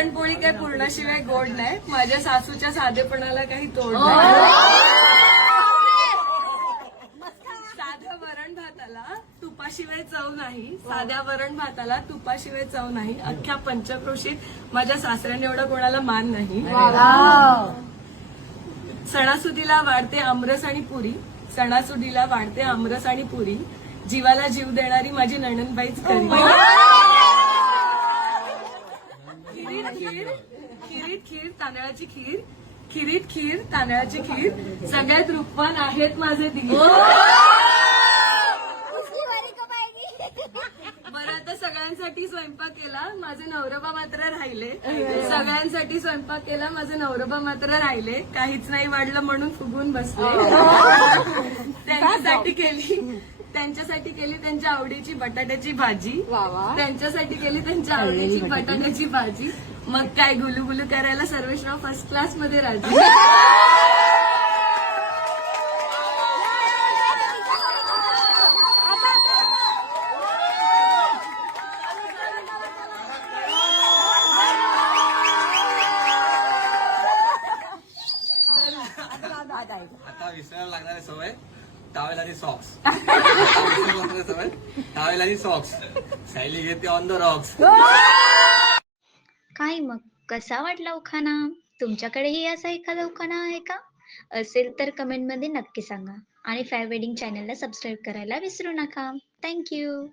पुरणपोळी काय पूर्णाशिवाय गोड नाही. माझ्या सासूच्या साधेपणाला काही तोड नाही. साध्या वरण भाताला तुपाशिवाय चव नाही. साध्या वरण भाताला तुपाशिवाय चव नाही. अख्ख्या पंचक्रोशीत माझ्या सासऱ्याने एवढा कोणाला मान नाही. सणासुदीला वाढते आमरस आणि पुरी. सणासुदीला वाढते आमरस आणि पुरी. जीवाला जीव देणारी माझी नणंदबाईच खरी. खीरीत खीर तांदळाची खीर. खीरीत खीर तांदळाची खीर. सगळ्यात रूपवान आहेत माझे दिल. बरं, आता सगळ्यांसाठी स्वयंपाक केला, माझे नवरोबा मात्र राहिले. सगळ्यांसाठी स्वयंपाक केला, माझे नवरोबा मात्र राहिले. काहीच नाही वाढलं म्हणून फुगून बसले. त्यांच्यासाठी केली त्यांच्या आवडीची बटाट्याची भाजी. त्यांच्यासाठी केली त्यांच्या आवडीची बटाट्याची भाजी. मग काय गुलुगुलू करायला सर्वेश्वर फर्स्ट क्लास मध्ये राजी. आता विसरायला लागणारी सवय टावेल आणि सॉक्स. सवय टावेल आणि सॉक्स. सायली घेते ऑन द रॉक्स. काय मग कसा वाटला उखाणा? तुमच्याकडेही असा एखादा उखाणा आहे का? असेल तर कमेंटमध्ये नक्की सांगा आणि फायर वेडिंग चॅनलला सबस्क्राईब करायला विसरू नका. थँक्यू.